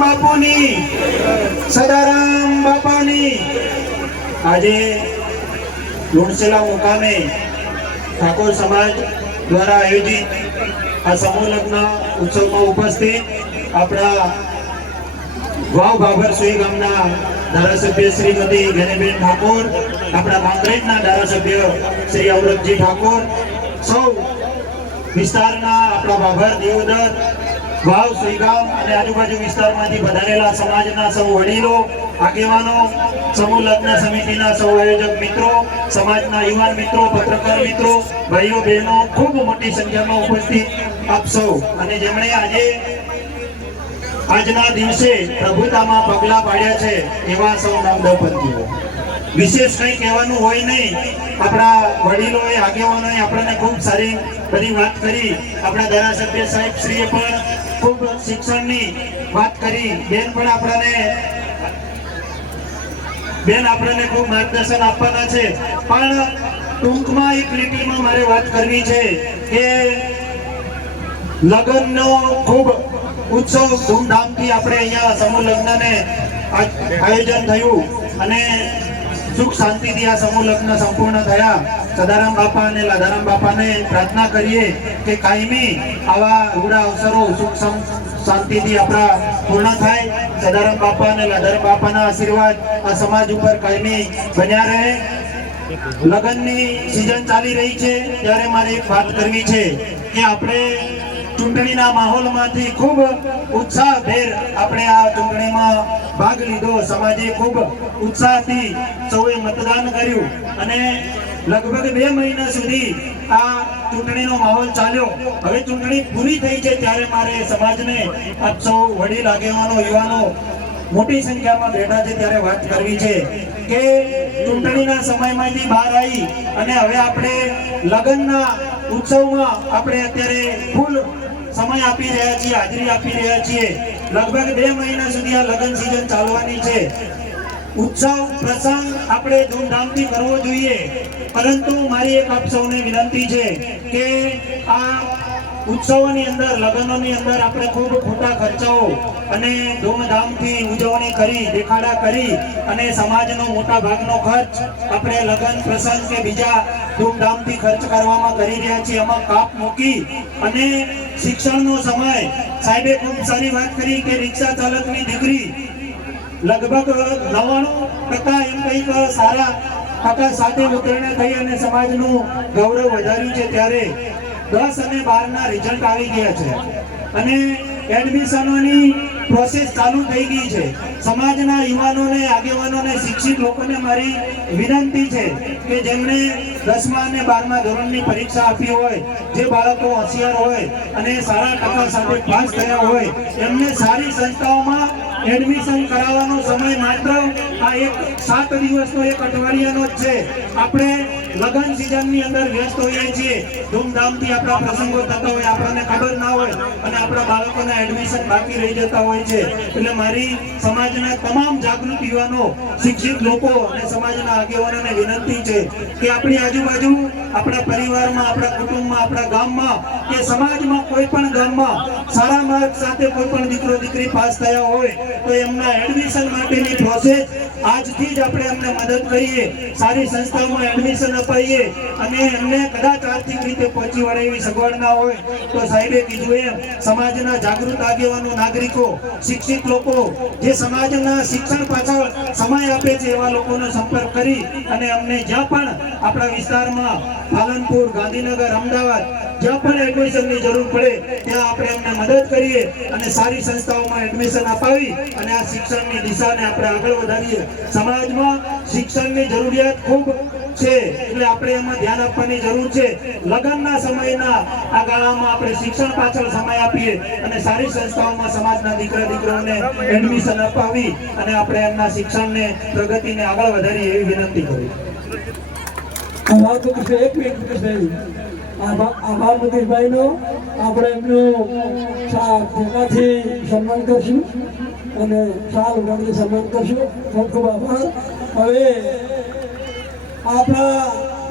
બાપુની, સદારામ બાપાની. આજે લુણસેલા મુકામે ઠાકોર સમાજ દ્વારા આયોજિત આ સમૂહ લગ્ન ઉત્સવમાં ઉપસ્થિત આપણા વાવ બાબરસોઈ ગામના ધારાસભ્ય શ્રીમતી ગેનીબેન ઠાકોર, આપણા કાંકરેજના ધારાસભ્ય શ્રી અવરતજી ઠાકોર, સૌ વિસ્તારના આપણા બાભર દેવદર વાવ સુઈગામ અને આજુબાજુ વિસ્તારમાંથી વધારેલા સમાજના સૌ વડીલો, આગેવાનો, સમૂહ લગ્ન સમિતિના સૌ આયોજક મિત્રો, સમાજના યુવાન મિત્રો, પત્રકાર મિત્રો, ભાઈઓ, બહેનો, ખૂબ મોટી સંખ્યામાં ઉપસ્થિત આપ સૌ. અને જેમણે આજે, આજના દિવસે પ્રભુતામાં પગલા પાડ્યા છે, એવા સૌ નામદાર વિશેષ કંઈ કહેવાનું હોય નહીં. આપણા વડીલોએ, આગેવાનોએ આપણને ખૂબ સારી બધી વાત કરી. આપણા ધારાસભ્ય સાહેબ શ્રીએ પણ ખૂબ શિક્ષણની વાત કરી. બેન પણ આપણાને બેન આપણને ખૂબ માર્ગદર્શન આપવાના છે. પણ ટૂંકમાં એક લીટીમાં મારે વાત કરવી છે કે લગ્નનો ખૂબ ઉત્સવ ધૂમધામથી આપણે અહીંયા સમૂહ લગ્નને આયોજન થયું અને સુખ શાંતિથી આ સમૂહ લગ્ન સંપૂર્ણ થયા. સદારામ બાપા અને લાધારામ બાપાને પ્રાર્થના કરીએ કે કાયમી આવા રૂડા અવસરો સુખ શાંતિથી આપણા પૂર્ણ થાય. સદારામ બાપા અને લાધારામ બાપાના આશીર્વાદ આ સમાજ ઉપર કાયમી બન્યા રહે. લગ્નની સિઝન ચાલી રહી છે. ત્યારે મારે એક વાત કરવી છે કે આપણે ચૂંટણીના માહોલમાંથી ખૂબ ઉત્સાહભેર આપણે આ ચૂંટણીમાં ભાગ લીધો. સમાજે ખૂબ ઉત્સાહથી સૌએ મતદાન કર્યું અને લગભગ બે મહિના સુધી આ ચૂંટણીનો માહોલ ચાલ્યો. હવે ચૂંટણી પૂરી થઈ છે ત્યારે મારે સમાજને આપ સૌ વડીલ આગેવાનો, યુવાનો મોટી સંખ્યામાં બેઠા છે ત્યારે વાત કરવી છે કે ચૂંટણીના સમયમાંથી બહાર આવી અને હવે આપણે લગ્નના ઉત્સવમાં આપણે અત્યારે ફૂલ સમય આપી રહ્યા છીએ, હાજરી આપી રહ્યા છીએ. લગભગ બે મહિના સુધી આ લગ્ન સિઝન ચાલવાની છે. ઉત્સવ, પ્રસંગ આપણે ધૂમધામથી કરવો જોઈએ. પરંતુ મારી એક આપ સૌને વિનંતી છે કે આ ઉત્સવોની અંદર, લગ્નોની અંદર આપણે ખૂબ ખોટા ખર્ચાઓ અને ધૂમધામથી ઉજવણી કરી, દેખાડા કરી અને સમાજનો મોટા ભાગનો ખર્ચ આપણે લગ્ન, પ્રસંગ કે બીજા ધૂમધામથી ખર્ચ કરવામાં કરી રહ્યા છીએ. એમાં કાપ મૂકી અને શિક્ષણનો સમય. સાહેબે ખૂબ સારી વાત કરી કે રિક્ષા ચાલકની દીકરી લગભગ નવાણું ટકા એમ કંઈક સારા ટકા સાથે ઉત્તીર્ણ થઈ અને સમાજનું ગૌરવ વધાર્યું છે ત્યારે દસ અને બારના રિઝલ્ટ આવી ગયા છે. અને એડમિશનોની પ્રોસેસ ચાલુ થઈ ગઈ છે. સમાજના યુવાનોને, આગેવાનોને, શિક્ષિત લોકોને મારી વિનંતી છે કે જેમણે દસમા અને બારમા ધોરણની પરીક્ષા આપી હોય, જે બાળકો હોશિયાર હોય અને સારા ટકા સાથે પાસ થયા હોય, એમને સારી સંસ્થાઓમાં એડમિશન કરાવવાનો સમય માત્ર આ એક સાત દિવસનો એક અઠવાડિયાનો જ છે. આપણે લગ્ન સિઝનની અંદર વ્યસ્ત હોઈએ છીએ. ધૂમધામથી આપણા પ્રસંગો થતા હોય, આપણને ખબર ના હોય અને આપણા બાળકોના એડમિશન બાકી રહી જતા હોય છે. એટલે મારી સમાજના તમામ જાગૃત યુવાનો, શિક્ષિત લોકો અને સમાજના આગેવાનોને વિનંતી છે કે આપણી આજુબાજુ આપણા પરિવારમાં, આપણા કુટુંબમાં આપણા ગામમાં કે સમાજમાં કોઈ પણ ગામમાં સારા માર્ક સાથે કોઈ પણ દીકરો, દીકરી પાસ થયા હોય તો એમના એડમિશન માટેની પ્રોસેસ આજથી જ આપણે એમને મદદ કરીએ, સારી સંસ્થાઓમાં એડમિશન અપાઈએ અને એમને કદાચ આર્થિક રીતે પહોંચી વળે એવી સગવડ ના હોય તો સાહેબે કીધું એમ, સમાજના જાગૃત આગેવાનો, નાગરિકો, શિક્ષિત લોકો, જે સમાજના શિક્ષણ પાછળ સમય આપે છે એવા લોકોનો સંપર્ક કરી અને અમને જ્યાં પણ આપણા વિસ્તારમાં પાલનપુર, ગાંધીનગર, અમદાવાદ જ્યાં પણ એડમિશનની જરૂર પડે, ત્યાં આપણે એમને મદદ કરીએ અને સારી સંસ્થાઓમાં એડમિશન અપાવી અને આ શિક્ષણની દિશાને આપણે આગળ વધારીએ. સમાજમાં શિક્ષણની જરૂરિયાત ખૂબ છે, એટલે આપણે એમાં ધ્યાન આપવાની જરૂર છે. લગ્નના સમયના આ ગાળામાં આપણે શિક્ષણ પાછળ સમય આપીએ અને સારી સંસ્થાઓમાં સમાજના દીકરા દીકરાઓને એડમિશન અપાવી અને આપણે એમના શિક્ષણને, પ્રગતિને આગળ વધારીએ એવી વિનંતી કરી વાત એક મિનિટ આભાર મુકેશભાઈનો આપણે એમનું ટેકાથી સન્માન કરશું અને સાલ ઉગાડીને સન્માન કરશું. ખૂબ ખૂબ આભાર. હવે આપણા